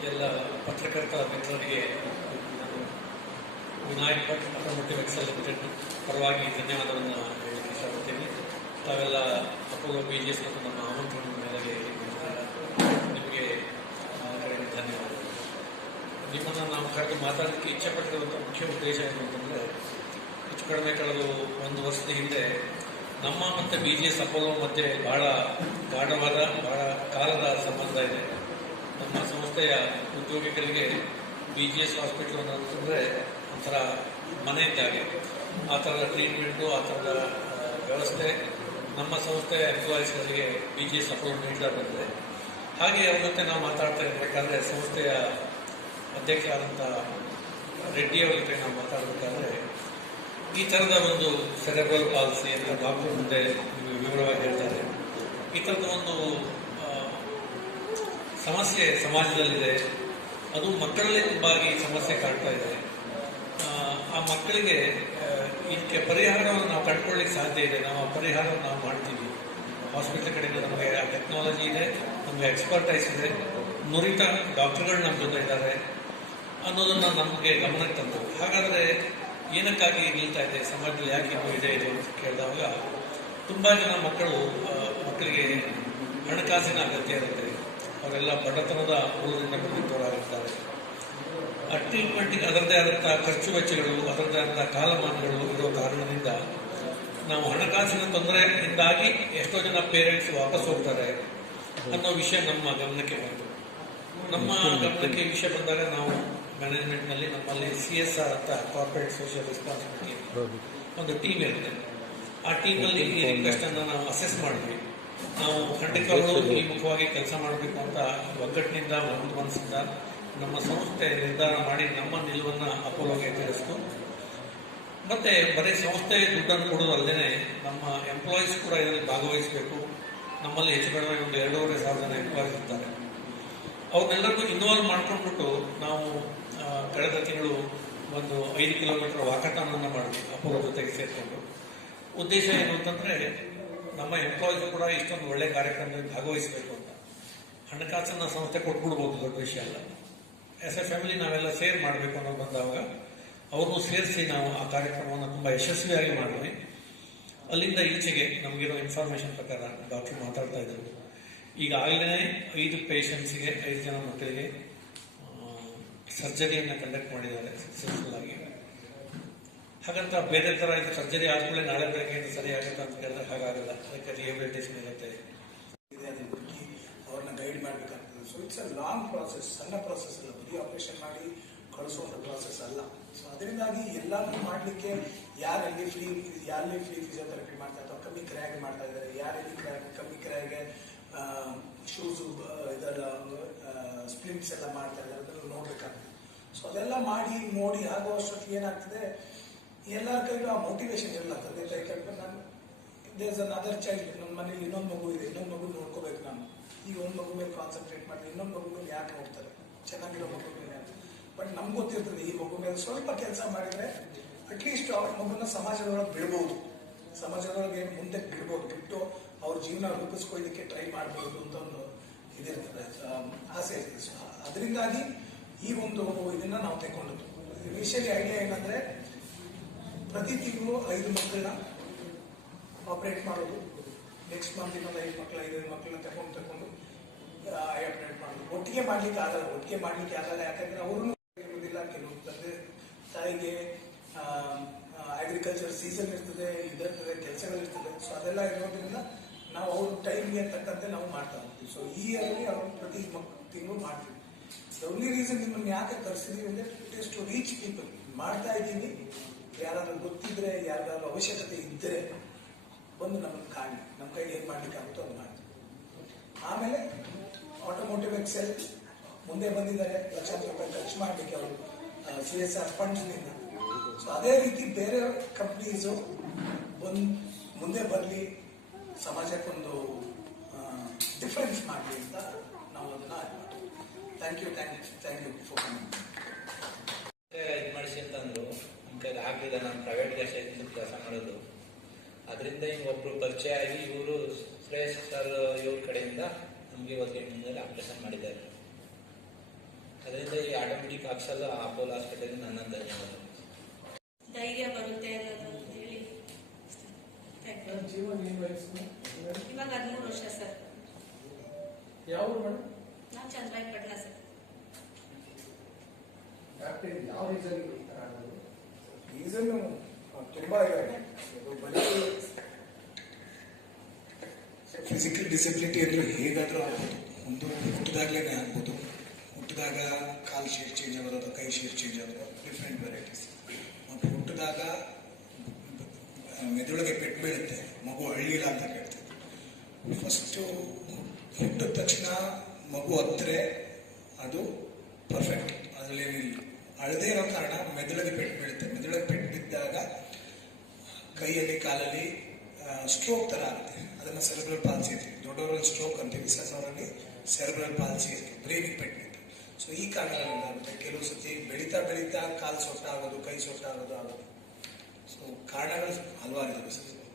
ಪತ್ರಕರ್ತ ಮಿತ್ರರಿಗೆ ನಾನು Vinayak Bhat automotive axle limited ಪರವಾಗಿ ಧನ್ಯವಾದವನ್ನು ಹೇಳಲಿಕ್ಕೆ ಇಷ್ಟಪಡ್ತೀನಿ. ತಾವೆಲ್ಲ ಅಪೋಲೋ ಬಿ ಜಿ ಎಸ್ ಮತ್ತು ನಮ್ಮ ಆಮಂತ್ರಣದ ಮೇಲೆ ನಿಮಗೆ ಧನ್ಯವಾದಗಳು ನಿಮ್ಮನ್ನು ನಾವು ಕರೆದು ಮಾತಾಡೋಕ್ಕೆ ಇಚ್ಛೆ ಮುಖ್ಯ ಉದ್ದೇಶ ಏನು ಅಂತಂದರೆ, ಹೆಚ್ಚು ಕಡಿಮೆ ಕಳೆದು ಒಂದು ವರ್ಷದ ಹಿಂದೆ ನಮ್ಮ ಮತ್ತು ಬಿ ಜಿ ಎಸ್ ಅಪೋಲೋ ಮಧ್ಯೆ ಭಾಳ ಗಾಢವಾದ ಭಾಳ ಕಾಲದ ಸಂಬಂಧ ಇದೆ. ನಮ್ಮ ಸಂಸ್ಥೆಯ ಉದ್ಯೋಗಿಗಳಿಗೆ ಬಿ ಜಿ ಎಸ್ ಹಾಸ್ಪಿಟಲ್ ಅಂತಂದರೆ ಒಂಥರ ಮನೆ ಇದ್ದಾಗೆ ಆ ಥರದ ಟ್ರೀಟ್ಮೆಂಟು ಆ ಥರದ ವ್ಯವಸ್ಥೆ ನಮ್ಮ ಸಂಸ್ಥೆಯ ಎಂಪ್ಲಾಯೀಸ್ಗಳಿಗೆ ಬಿ ಜಿ ಎಸ್ ಅಪ್ರೂವ್ ನೀಡ್ತಾ ಬಂದಿದೆ. ಹಾಗೆ ಅವ್ರ ಜೊತೆ ನಾವು ಮಾತಾಡ್ತಾ ಇರಬೇಕಾದ್ರೆ ಸಂಸ್ಥೆಯ ಅಧ್ಯಕ್ಷರಾದಂಥ ರೆಡ್ಡಿ ಅವ್ರ ಜೊತೆ ನಾವು ಮಾತಾಡಬೇಕಾದ್ರೆ ಈ ಥರದ ಒಂದು ಸೆರೆಬ್ರಲ್ ಪಾಲಿಸಿ ಅಂತ ಡಾಕ್ಟರ್ ಮುಂದೆ ವಿವರವಾಗಿ ಹೇಳ್ತಾರೆ. ಈ ಥರದ ಒಂದು ಸಮಸ್ಯೆ ಸಮಾಜದಲ್ಲಿದೆ. ಅದು ಮಕ್ಕಳಲ್ಲೇ ತುಂಬಾಗಿ ಸಮಸ್ಯೆ ಕಾಡ್ತಾ ಇದೆ. ಆ, ಆ ಮಕ್ಕಳಿಗೆ ಇದಕ್ಕೆ ಪರಿಹಾರವನ್ನು ನಾವು ಕಂಡುಕೊಳ್ಳಿಕ್ಕೆ ಸಾಧ್ಯ ಇದೆ. ನಾವು ಆ ಪರಿಹಾರವನ್ನು ನಾವು ಮಾಡ್ತೀವಿ. ಹಾಸ್ಪಿಟಲ್ ಕಡೆಯಿಂದ ನಮಗೆ ಆ ಟೆಕ್ನಾಲಜಿ ಇದೆ ನಮಗೆ ಎಕ್ಸ್ಪರ್ಟೈಸ್ ಇದೆ. ನುರಿತ ಡಾಕ್ಟರ್ಗಳು ನಮ್ಮ ಜೊತೆ ಇದ್ದಾರೆ. ಅನ್ನೋದನ್ನು ನಮಗೆ ಗಮನಕ್ಕೆ ತಂದರು. ಹಾಗಾದರೆ ಏನಕ್ಕಾಗಿ ನಿಲ್ತಾ ಇದೆ? ಸಮಾಜದಲ್ಲಿ ಯಾಕೆ ಇದು ಇದೆ ಇದು ಅಂತ ಕೇಳಿದಾಗ ತುಂಬ ಜನ ಮಕ್ಕಳು ಮಕ್ಕಳಿಗೆ ಹಣಕಾಸಿನ ಅಗತ್ಯ ಇರುತ್ತೆ. ಅವರೆಲ್ಲ ಬಡತನದ ಊರಿನಿಂದ ಬಂದಿದ್ದವರಾಗಿರ್ತಾರೆ. ಟ್ರೀಟ್ಮೆಂಟ್ಗೆ ಅದರದೇ ಆದಂಥ ಖರ್ಚು ವೆಚ್ಚಗಳು ಅದರದೇ ಆದಂಥ ಕಾಲಮಾನಗಳು ಇರೋ ಕಾರಣದಿಂದ ನಾವು ಹಣಕಾಸಿನ ತೊಂದರೆಯಿಂದಾಗಿ ಎಷ್ಟೋ ಜನ ಪೇರೆಂಟ್ಸ್ ವಾಪಸ್ ಹೋಗ್ತಾರೆ ಅನ್ನೋ ವಿಷಯ ನಮ್ಮ ಗಮನಕ್ಕೆ ಬಂತು. ನಮ್ಮ ಗಮನಕ್ಕೆ ವಿಷಯ ಬಂದಾಗ ನಾವು ಮ್ಯಾನೇಜ್ಮೆಂಟ್ನಲ್ಲಿ ನಮ್ಮಲ್ಲಿ ಸಿ ಎಸ್ ಆರ್ ಅಂತ ಕಾರ್ಪೊರೇಟ್ ಸೋಷಿಯಲ್ ರೆಸ್ಪಾನ್ಸಿಬಿಲಿಟಿ ಒಂದು ಟೀಮ್ ಇರುತ್ತೆ. ಆ ಟೀಮಲ್ಲಿ ಈ ರಿಕ್ವೆಸ್ಟನ್ನು ನಾವು ಅಸೆಸ್ ಮಾಡಿದ್ವಿ ನಾವು ಖಂಡಿತವಾಗಲೂ ಈ ಮುಖವಾಗಿ ಕೆಲಸ ಮಾಡಬೇಕು ಅಂತ ಒಗ್ಗಟ್ಟಿನಿಂದ, ಒಂದು ಮನಸ್ಸಿಂದ, ನಮ್ಮ ಸಂಸ್ಥೆ ನಿರ್ಧಾರ ಮಾಡಿ ನಮ್ಮ ನಿಲುವನ್ನು ಅಪೋಲೋಗೆ ತಿಳಿಸ್ತು ಮತ್ತೆ ಬರೀ ಸಂಸ್ಥೆ ದುಡ್ಡನ್ನು ಕೊಡೋದು ಅಲ್ಲದೆ ನಮ್ಮ ಎಂಪ್ಲಾಯೀಸ್ ಕೂಡ ಇದರಲ್ಲಿ ಭಾಗವಹಿಸಬೇಕು. ನಮ್ಮಲ್ಲಿ ಹೆಚ್ಚು ಕಡಿಮೆ ಒಂದು ಎರಡೂವರೆ ಸಾವಿರ ಜನ ಎಂಪ್ಲಾಯೀಸ್ ಇರ್ತಾರೆ ಅವ್ರನ್ನೆಲ್ಲರಿಗೂ ಇನ್ವಾಲ್ವ್ ಮಾಡ್ಕೊಂಡ್ಬಿಟ್ಟು ನಾವು ಕಳೆದ ತಿಂಗಳು ಒಂದು ಐದು ಕಿಲೋಮೀಟರ್ ವಾಕಥಾನನ್ನು ಮಾಡಿದ್ವಿ ಅಪೋಲೋ ಜೊತೆಗೆ ಸೇರಿಕೊಂಡು. ಉದ್ದೇಶ ಏನು ಅಂತಂದ್ರೆ ನಮ್ಮ ಎಂಪ್ಲಾಯೀಸ್ ಕೂಡ ಇಷ್ಟೊಂದು ಒಳ್ಳೆ ಕಾರ್ಯಕ್ರಮದಲ್ಲಿ ಭಾಗವಹಿಸಬೇಕು ಅಂತ. ಹಣಕಾಸನ್ನ ಸಂಸ್ಥೆ ಕೊಟ್ಬಿಡ್ಬೋದು ದೊಡ್ಡ ವಿಷಯ ಅಲ್ಲ. ಆಸ್ ಎ ಫ್ಯಾಮಿಲಿ ನಾವೆಲ್ಲ ಸೇರ್ ಮಾಡಬೇಕು ಅನ್ನೋದು ಬಂದಾಗ ಅವರು ಸೇರಿಸಿ ನಾವು ಆ ಕಾರ್ಯಕ್ರಮವನ್ನು ತುಂಬಾ ಯಶಸ್ವಿಯಾಗಿ ಮಾಡಿದ್ವಿ ಅಲ್ಲಿಂದ ಈಚೆಗೆ ನಮಗಿರೋ ಇನ್ಫಾರ್ಮೇಶನ್ ಪ್ರಕಾರ ಡಾಕ್ಟರ್ ಮಾತಾಡ್ತಾ ಇದ್ರು ಈಗಾಗಲೇ ಐದು ಪೇಷಂಟ್ಸ್ಗೆ ಐದು ಜನ ಮಕ್ಕಳಿಗೆ ಸರ್ಜರಿಯನ್ನು ಕಂಡಕ್ಟ್ ಮಾಡಿದ್ದಾರೆ ಸಕ್ಸಸ್ಫುಲ್ ಆಗಿ. ಹಾಗಂತ ಬೇರೆ ತರ ಇದು ಸರ್ಜರಿ ಆದ್ಮೇಲೆ ನಾಳೆ ಬೆಳಗ್ಗೆ ಸರಿ ಆಗುತ್ತೆ ಅಂತ ಕೇಳಿದ್ರೆ ಹಾಗಾಗಲ್ಲ. ಅದಕ್ಕೆ ರಿಹಬಿಲಿಟೇಷನ್ ಇರುತ್ತೆ ಇದೆ ಅವ್ರನ್ನ ಗೈಡ್ ಮಾಡಬೇಕಾಗ್ತದೆ so it's a long process ಸಣ್ಣ ಪ್ರಾಸೆಸ್ ಅಲ್ಲ. ಬರೀ ಆಪರೇಷನ್ ಮಾಡಿ ಕಳಿಸುವಂಥ ಪ್ರಾಸೆಸ್ ಅಲ್ಲ. ಸೊ ಅದರಿಂದಾಗಿ ಎಲ್ಲಾನು ಮಾಡಲಿಕ್ಕೆ ಯಾರಲ್ಲಿ ಫ್ರೀ ಯಾರಲ್ಲಿ ಫ್ರೀ ಫಿಸಿಯೋಥೆರಪಿ ಮಾಡ್ತಾ ಅಥವಾ ಕಮ್ಮಿ ಕ್ರಯಾಗಿ ಮಾಡ್ತಾ ಇದ್ದಾರೆ. ಯಾರಲ್ಲಿ ಕಮ್ಮಿ ಕ್ರಯಾಗೆ ಶೂಸ್ ಇದೆಲ್ಲ ಸ್ಪ್ಲಿಂಟ್ಸ್ ಎಲ್ಲ ಮಾಡ್ತಾ ಇದ್ದಾರೆ. ಅದನ್ನು ನೋಡ್ಬೇಕಾಗ್ತದೆ. ಸೊ ಅದೆಲ್ಲ ಮಾಡಿ, ನೋಡಿ ಆಗೋ ಅಷ್ಟೊತ್ತಿಗೆ ಏನಾಗ್ತದೆ? ಎಲ್ಲರ ಕೈಲೂ ಆ ಮೋಟಿವೇಶನ್ ಇರಲ್ಲ ತಂದೆ ತಾಯಿ ಕೈಲಿ ನಾನು ದೇರ್ಸ್ ಅನ್ ಅದರ್ ಚೈಲ್ಡ್ ನನ್ನ ಮನೇಲಿ ಇನ್ನೊಂದು ಮಗು ಇದೆ, ಇನ್ನೊಂದು ಮಗು ನೋಡ್ಕೋಬೇಕು ನಾನು. ಈ ಒಂದು ಮಗು ಮೇಲೆ ಕಾನ್ಸಂಟ್ರೇಟ್ ಮಾಡಿ ಇನ್ನೊಂದು ಮಗು ಮೇಲೆ ಯಾಕೆ ನೋಡ್ತಾರೆ? ಚೆನ್ನಾಗಿರೋ ಮಗು ಮೇಲೆ. ಬಟ್ ನಮ್ಗೆ ಗೊತ್ತಿರ್ತದೆ, ಈ ಮಗು ಮೇಲೆ ಸ್ವಲ್ಪ ಕೆಲಸ ಮಾಡಿದ್ರೆ ಅಟ್ಲೀಸ್ಟ್ ಅವ್ರ ಮಗುನ ಸಮಾಜದೊಳಗೆ ಬಿಡ್ಬೋದು. ಸಮಾಜದೊಳಗೆ ಮುಂದೆ ಬಿಡ್ಬೋದು. ಬಿಟ್ಟು ಅವ್ರ ಜೀವನ ರೂಪಿಸ್ಕೊಳ್ಳಿಕ್ಕೆ ಟ್ರೈ ಮಾಡ್ಬೋದು ಅಂತ ಒಂದು ಇದಿರ್ತದೆ. ಆಸೆ ಇರ್ತದೆ. ಅದರಿಂದಾಗಿ ಈ ಒಂದು ಇದನ್ನ ನಾವು ತಗೊಂಡದ್ದು ಇನಿಷಿಯಲಿ ಐಡಿಯಾ ಏನಂದ್ರೆ ಪ್ರತಿ ತಿಂಗಳು ಐದು ಮಕ್ಕಳನ್ನ ಆಪರೇಟ್ ಮಾಡೋದು. ನೆಕ್ಸ್ಟ್ ಮಂತ್ ಇನ್ನೊಂದು ಐದು ಮಕ್ಕಳು ಐದೈದು ಮಕ್ಕಳನ್ನ ತಗೊಂಡು ತಗೊಂಡು ಆಪರೇಟ್ ಮಾಡೋದು. ಒಟ್ಟಿಗೆ ಮಾಡ್ಲಿಕ್ಕೆ ಆಗಲ್ಲ, ಒಟ್ಟಿಗೆ ಮಾಡ್ಲಿಕ್ಕೆ ಆಗಲ್ಲ. ಯಾಕಂದ್ರೆ ಅವರು ಇರುವುದಿಲ್ಲ ಕೆಲವು ತಂದೆ, ತಾಯಿಗೆ ಅಗ್ರಿಕಲ್ಚರ್ ಸೀಸನ್ ಇರ್ತದೆ, ಇದಿರ್ತದೆ ಕೆಲಸಗಳಿರ್ತದೆ ಸೊ ಅದೆಲ್ಲ ಇರೋದ್ರಿಂದ ನಾವು ಅವ್ರ ಟೈಮ್ಗೆ ತಕ್ಕಂತೆ ನಾವು ಮಾಡ್ತಾ ಹೋಗ್ತೀವಿ ಸೊ ಈ ಇಯರ್ಲಿ ಅವ್ರು ಪ್ರತಿ ತಿಂಗಳು ಮಾಡ್ತೀವಿ. ಓನ್ಲಿ ರೀಸನ್ ನಿಮ್ಮನ್ನು ಯಾಕೆ ತರಿಸಿದೀವಿ ಅಂದರೆ ಟು ರೀಚ್ ಪೀಪಲ್ ಮಾಡ್ತಾ ಇದ್ದೀವಿ ಯಾರಾದ್ರೂ ಗೊತ್ತಿದ್ರೆ ಯಾರಿಗಾದ್ರೂ ಅವಶ್ಯಕತೆ ಇದ್ದರೆ ಒಂದು ನಮ್ಗೆ ಕಾಣಿ. ನಮ್ಮ ಕೈಗೆ ಏನ್ ಮಾಡ್ಲಿಕ್ಕೆ ಆಗುತ್ತೋ ಅದು ಮಾಡ್ತೀವಿ ಆಮೇಲೆ ಆಟೋಮೋಟಿವ್ ಎಕ್ಸೆಲ್ ಮುಂದೆ ಬಂದಿದ್ದಾರೆ. ಲಕ್ಷಾಂತರ ರೂಪಾಯಿ ಖರ್ಚು ಮಾಡಲಿಕ್ಕೆ ಅವರು ಸಿ ಎಸ್ ಆರ್ ಫಂಡ್ನಿಂದ ಸೊ ಅದೇ ರೀತಿ ಬೇರೆ ಕಂಪ್ನೀಸು ಒಂದು ಮುಂದೆ ಬರಲಿ, ಸಮಾಜಕ್ಕೊಂದು ಡಿಫರೆನ್ಸ್ ಮಾಡಲಿ ಅಂತ ನಾವು ಅದನ್ನ thank you thank you thank you for coming ಇದು ಮಾಡಿಸಿ ಅಂತಂದ್ರು ನಮ್ಮ ಕೈಲಿ ಆಗ್ಲಿಲ್ಲ ನಾನು ಪ್ರೈವೇಟ್ ಗ್ಯಾಸ್ ಏಜೆನ್ಸಿ ಕೆಲಸ ಮಾಡೋದು. ಅದರಿಂದ ಹಿಂಗೆ ಒಬ್ರು ಪರಿಚಯ ಆಗಿ ಇವರು ಶ್ರೇಯಸ್ ಸರ್ ಇವ್ರ ಕಡೆಯಿಂದ ನಮಗೆ ಇವತ್ತು ಮುಂದೆ ಆಪರೇಷನ್ ಮಾಡಿದ್ದಾರೆ. ಅದರಿಂದ ಈ ಆಟೋಮೆಟಿಕ್ ಆಕ್ಸಲ್ ಅಪೋಲೋ ಹಾಸ್ಪಿಟಲ್ ನನ್ನ ಧನ್ಯವಾದ. ಧೈರ್ಯ ಬರುತ್ತೆ ಅನ್ನೋದು ಅಂತ ಹೇಳಿ ಇವಾಗ ಹದಿಮೂರು ವರ್ಷ ಸರ್. ಯಾವ ಮೇಡಮ್? ನಾವು ಚಂದ್ರಾಯಪಟ್ಟಣ ಸರ್. ಡಾಕ್ಟರ್ ಯಾವ ರೀಸನ್ ರೀಸನ್ ತುಂಬಾ ಇದೆ ಫಿಸಿಕಲ್ ಡಿಸಬಿಲಿಟಿ ಅಂದ್ರೆ ಹೇಗಾದ್ರೂ ಆಗ್ಬೋದು. ಒಂದು ಹುಟ್ಟಿದಾಗ್ಲೇನೆ ಆಗ್ಬೋದು. ಹುಟ್ಟಿದಾಗ ಕಾಲ್ ಶೇರ್ ಚೇಂಜ್ ಆಗೋದು, ಕೈ ಶೇರ್ ಚೇಂಜ್ ಆಗೋದು ಡಿಫ್ರೆಂಟ್ ವೆರೈಟೀಸ್ ಮತ್ತು ಹುಟ್ಟಿದಾಗ ಮೆದುಳಿಗೆ ಪೆಟ್ಟು ಬೀಳುತ್ತೆ. ಮಗು ಅಳ್ಳಿಲ್ಲ ಅಂತ ಕೇಳ್ತೀವಿ ಫಸ್ಟು ಹುಟ್ಟಿದ ತಕ್ಷಣ ಮಗು ಹತ್ತರೆ ಅದು ಪರ್ಫೆಕ್ಟ್ ಅದರಲ್ಲಿ ಅಳದೇ ಇರೋ ಕಾರಣ ಮೆದುಳಿಗೆ ಪೆಟ್ಟು ಕೈಯಲ್ಲಿ, ಕಾಲಲ್ಲಿ ಸ್ಟ್ರೋಕ್ ತರ ಆಗುತ್ತೆ. ಅದನ್ನ ಸೆರೆಬ್ರಲ್ ಪಾಲ್ಸಿ ಅಂತೀವಿ ದೊಡ್ಡವರಲ್ಲಿ ಸ್ಟ್ರೋಕ್ ಅಂತೀವಿ, ಸಣ್ಣವರಲ್ಲಿ ಸೆರೆಬ್ರಲ್ ಪಾಲ್ಸಿ ಅಂತೀವಿ ಬ್ರೈನಿಗೆ ಪೆಟ್ಟು ಸೊ ಈ ಕಾರಣಗಳಿಂದ ಆಗುತ್ತೆ. ಕೆಲವು ಸತಿ ಬೆಳೀತಾ ಬೆಳೀತಾ ಕಾಲು ಸೊಟ್ಟ ಆಗೋದು, ಕೈ ಸೊಟ್ಟ ಆಗೋದು ಆಗೋದು. ಸೊ ಕಾರಣಗಳು ಹಲವಾರು ಇದಾವೆ ಸರ್